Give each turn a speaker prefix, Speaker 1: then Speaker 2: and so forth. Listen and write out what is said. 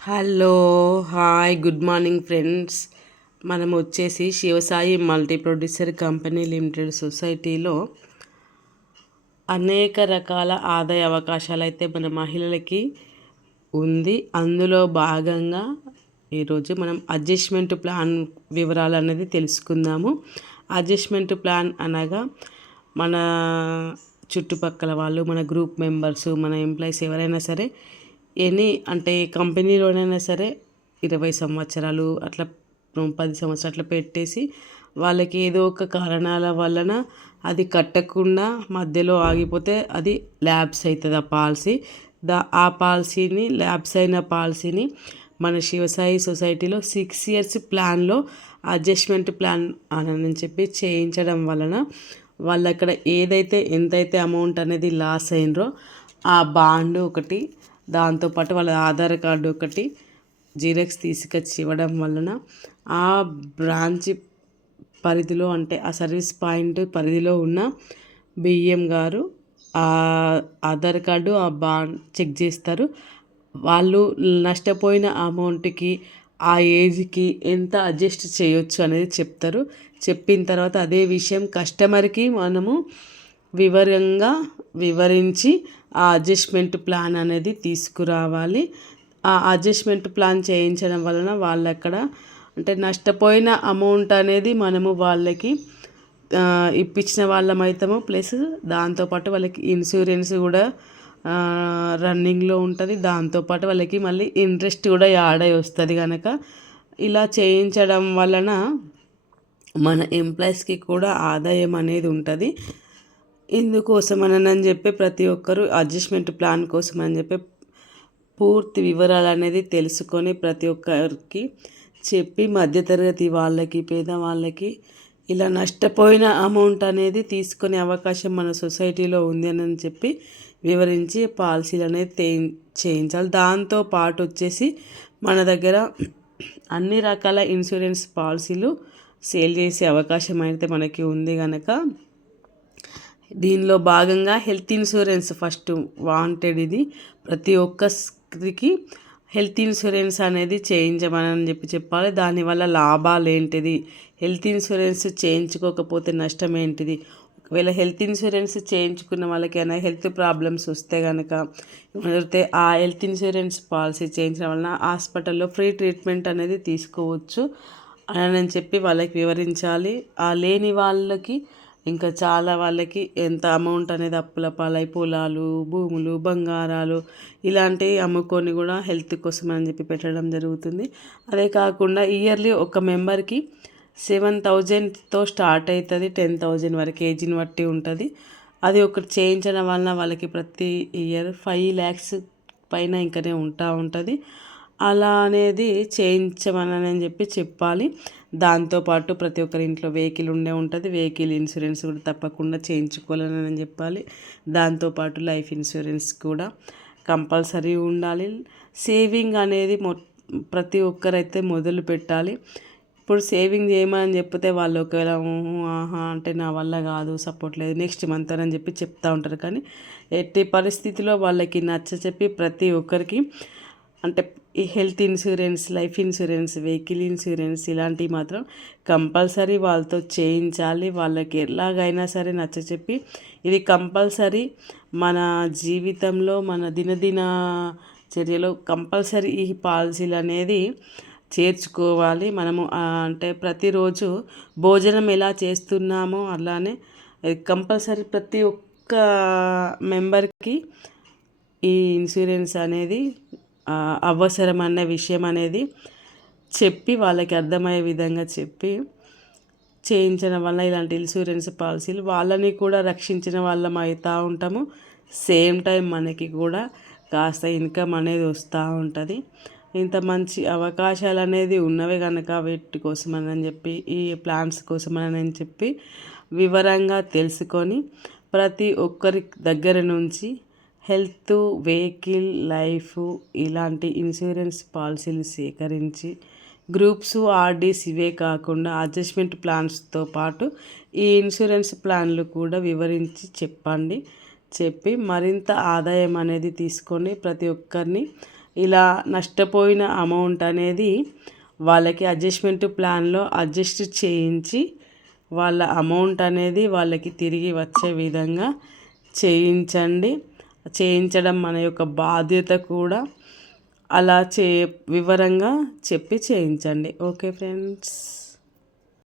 Speaker 1: Hello hi good morning friends. మనం వచ్చేసి Sivasai multi producer company limited సొసైటీలో అనేక రకాల ఆదాయ అవకాశాలు అయితే మన మహిళలకి ఉంది. అందులో భాగంగా ఈరోజు మనం అడ్జస్ట్మెంట్ ప్లాన్ వివరాలు అనేది తెలుసుకుందాము. అడ్జస్ట్మెంట్ ప్లాన్ అనగా మన చుట్టుపక్కల వాళ్ళు మన గ్రూప్ మెంబర్స్ మన ఎంప్లాయీస్ ఎవరైనా సరే ఎనీ అంటే కంపెనీలోనైనా సరే ఇరవై సంవత్సరాలు అట్లా పది సంవత్సరాలు అట్లా పెట్టేసి వాళ్ళకి ఏదో ఒక కారణాల వలన అది కట్టకుండా మధ్యలో ఆగిపోతే అది ల్యాబ్స్ అవుతుంది ఆ పాలసీ. దా ఆ పాలసీని ల్యాబ్స్ అయిన పాలసీని మన శివసాయి సొసైటీలో సిక్స్ ఇయర్స్ ప్లాన్లో అడ్జస్ట్మెంట్ ప్లాన్ అని చెప్పి చేయించడం వలన వాళ్ళు అక్కడ ఏదైతే ఎంతైతే అమౌంట్ అనేది లాస్ అయినరో ఆ బాండ్ ఒకటి దాంతోపాటు వాళ్ళ ఆధార్ కార్డు ఒకటి జీరెక్స్ తీసుకొచ్చి ఇవ్వడం వలన ఆ బ్రాంచ్ పరిధిలో అంటే ఆ సర్వీస్ పాయింట్ పరిధిలో ఉన్న బిఎం గారు ఆ ఆధార్ కార్డు ఆ బాండ్ చెక్ చేస్తారు. వాళ్ళు నష్టపోయిన అమౌంట్కి ఆ ఏజ్కి ఎంత అడ్జస్ట్ చేయొచ్చు అనేది చెప్తారు. చెప్పిన తర్వాత అదే విషయం కస్టమర్కి మనము వివరంగా వివరించి ఆ అడ్జస్ట్మెంట్ ప్లాన్ అనేది తీసుకురావాలి. ఆ అడ్జస్ట్మెంట్ ప్లాన్ చేయించడం వలన వాళ్ళు అక్కడ అంటే నష్టపోయిన అమౌంట్ అనేది మనము వాళ్ళకి ఇప్పించిన వాళ్ళం అవుతాము ప్లస్ దాంతోపాటు వాళ్ళకి ఇన్సూరెన్స్ కూడా రన్నింగ్లో ఉంటుంది. దాంతోపాటు వాళ్ళకి మళ్ళీ ఇంట్రెస్ట్ కూడా యాడ్ అయి వస్తుంది కనుక ఇలా చేయించడం వలన మన ఎంప్లాయీస్కి కూడా ఆదాయం అనేది ఉంటుంది. ఇందుకోసమనని చెప్పి ప్రతి ఒక్కరూ అడ్జస్ట్మెంట్ ప్లాన్ కోసం అని చెప్పి పూర్తి వివరాలు అనేది తెలుసుకొని ప్రతి ఒక్కరికి చెప్పి మధ్యతరగతి వాళ్ళకి పేదవాళ్ళకి ఇలా నష్టపోయిన అమౌంట్ అనేది తీసుకునే అవకాశం మన సొసైటీలో ఉంది అని చెప్పి వివరించి పాలసీలు అనేది చేయించాలి. దాంతో పాటు వచ్చేసి మన దగ్గర అన్ని రకాల ఇన్సూరెన్స్ పాలసీలు సేల్ చేసే అవకాశం అయితే మనకి ఉంది కనుక దీనిలో భాగంగా హెల్త్ ఇన్సూరెన్స్ ఫస్ట్ వాంటెడ్ ఇది. ప్రతి ఒక్కరికి హెల్త్ ఇన్సూరెన్స్ అనేది చేయించమని చెప్పి చెప్పాలి. దానివల్ల లాభాలు ఏంటిది? హెల్త్ ఇన్సూరెన్స్ చేయించుకోకపోతే నష్టం ఏంటిది? ఒకవేళ హెల్త్ ఇన్సూరెన్స్ చేయించుకున్న వాళ్ళకైనా హెల్త్ ప్రాబ్లమ్స్ వస్తే కనుక మొదలైతే ఆ హెల్త్ ఇన్సూరెన్స్ పాలసీ చేయించడం వలన హాస్పిటల్లో ఫ్రీ ట్రీట్మెంట్ అనేది తీసుకోవచ్చు అని చెప్పి వాళ్ళకి వివరించాలి. ఆ లేని వాళ్ళకి ఇంకా చాలా వాళ్ళకి ఎంత అమౌంట్ అనేది అప్పుల పాలై పొలాలు భూములు బంగారాలు ఇలాంటివి అమ్ముకొని కూడా హెల్త్ కోసం అని చెప్పి పెట్టడం జరుగుతుంది. అదే కాకుండా ఇయర్లీ ఒక మెంబర్కి సెవెన్ థౌజండ్తో స్టార్ట్ అవుతుంది టెన్ థౌజండ్ వరకు ఏజ్ని బట్టి ఉంటుంది. అది ఒకటి చేయించడం వలన వాళ్ళకి ప్రతి ఇయర్ ఫైవ్ ల్యాక్స్ పైన ఇంకనే ఉంటా ఉంటుంది. అలా అనేది చేయించమని చెప్పి చెప్పాలి. దాంతోపాటు ప్రతి ఒక్కరి ఇంట్లో వెహికల్ ఉండే ఉంటుంది. వెహికల్ ఇన్సూరెన్స్ కూడా తప్పకుండా చేయించుకోవాలని చెప్పాలి. దాంతోపాటు లైఫ్ ఇన్సూరెన్స్ కూడా కంపల్సరీ ఉండాలి. సేవింగ్ అనేది మొ ప్రతి ఒక్కరైతే మొదలు పెట్టాలి. ఇప్పుడు సేవింగ్ చేయమని చెప్తే వాళ్ళు ఒకవేళ ఆహా అంటే నా వల్ల కాదు సపోర్ట్ లేదు నెక్స్ట్ మంత్ అని చెప్పి చెప్తూ ఉంటారు. కానీ ఎట్టి పరిస్థితిలో వాళ్ళకి నచ్చ చెప్పి ప్రతి ఒక్కరికి అంటే ఈ health insurance life insurance vehicle insurance ఇలాంటివి మాత్రం కంపల్సరీ వాళ్ళతో చేయించాలి. వాళ్ళకి ఎలాగైనా సరే నచ్చ చెప్పి ఇది కంపల్సరీ మన జీవితంలో మన దినదిన చర్యలో కంపల్సరీ ఈ పాలసీలు అనేది చేర్చుకోవాలి. మనము అంటే ప్రతిరోజు భోజనం ఎలా చేస్తున్నామో అలానే కంపల్సరీ ప్రతి ఒక్క మెంబర్కి ఈ ఇన్సూరెన్స్ అనేది అవసరం అన్న విషయం అనేది చెప్పి వాళ్ళకి అర్థమయ్యే విధంగా చెప్పి చేయించడం వల్ల ఇలాంటి ఇన్సూరెన్స్ పాలసీలు వాళ్ళని కూడా రక్షించిన వాళ్ళం అవుతూ ఉంటాము. సేమ్ టైం మనకి కూడా కాస్త ఇన్కమ్ అనేది వస్తూ ఉంటుంది. ఇంత మంచి అవకాశాలు అనేది ఉన్నవి కనుక వీటి కోసమని చెప్పి ఈ ప్లాన్స్ కోసమని చెప్పి వివరంగా తెలుసుకొని ప్రతి ఒక్కరి దగ్గర నుంచి హెల్త్ వెహికల్ లైఫ్ ఇలాంటి ఇన్సూరెన్స్ పాలసీలు సేకరించి గ్రూప్స్ ఆర్డీస్ ఇవే కాకుండా అడ్జస్ట్మెంట్ ప్లాన్స్తో పాటు ఈ ఇన్సూరెన్స్ ప్లాన్లు కూడా వివరించి చెప్పండి. చెప్పి మరింత ఆదాయం అనేది తీసుకొని ప్రతి ఒక్కరిని ఇలా నష్టపోయిన అమౌంట్ అనేది వాళ్ళకి అడ్జస్ట్మెంట్ ప్లాన్లో అడ్జస్ట్ చేయించి వాళ్ళ అమౌంట్ అనేది వాళ్ళకి తిరిగి వచ్చే విధంగా చేయించండి. చేయించడం మన యొక్క బాధ్యత కూడా అలా చే వివరంగా చెప్పి చేయించండి. Okay friends.